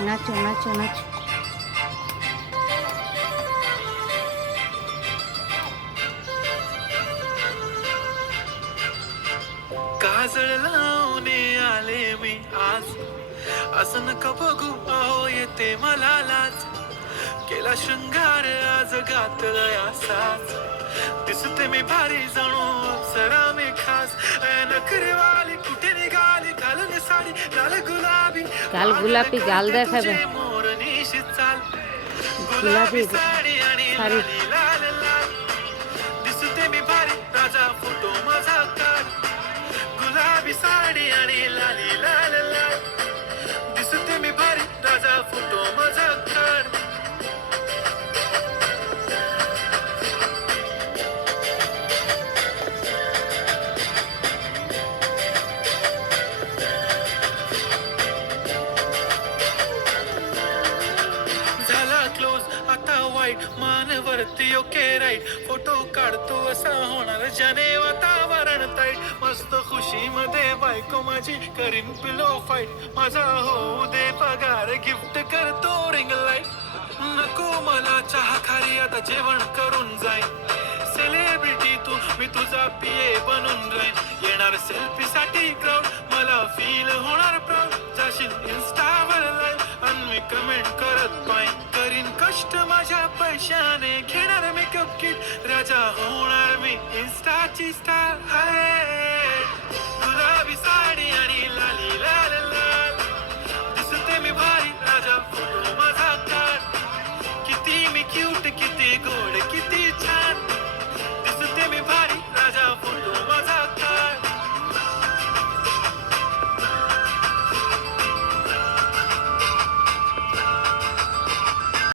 Nacho nacho nacho. काजळ लावणे आले मी आज, असं नका बघू अहो येते मला लाज. केला शृंगार आज घातलाय असाच, दिसते मी भारी जणू अप्सरा मी खास. नखरेवाली कुठे निघाली घालून साडी लाल गुलाबी, गाल गुलाबी गाल देखाय मोर निशी चाल. गुलाबी साडी आणि साडी. लाली लाल लाल, दिसते मी भारी राजा फोटो माझा काढ. गुलाबी साडी आणि लाली लाल लाल, दिसते मी भारी राजा फोटो माझा काढ. झाला क्लोज आता वाईट मानवरती ओके राईट, फोटो काढतो असा होणार ज्याने वातावरण ताईट. मस्त खुशी मध्ये बायको माझी करीन पिलो फाईट, माझा होऊ दे पगार गिफ्ट करतो रिंग लाईट. नको मला चहा खारी आता जेवण करून जाईन, सेलिब्रिटी तू मी तुझा पिये बनून राहीन. येणार सेल्फी साठी क्राऊड मला फील होणार प्राऊड, जाशील इन्स्टावर लाईव्ह आणि मी कमेंट करत पाहिन. करीन कष्ट माझ्या पैशाने घेणार मेकअप किट, राजा होणार मी इन्स्टाची स्टार.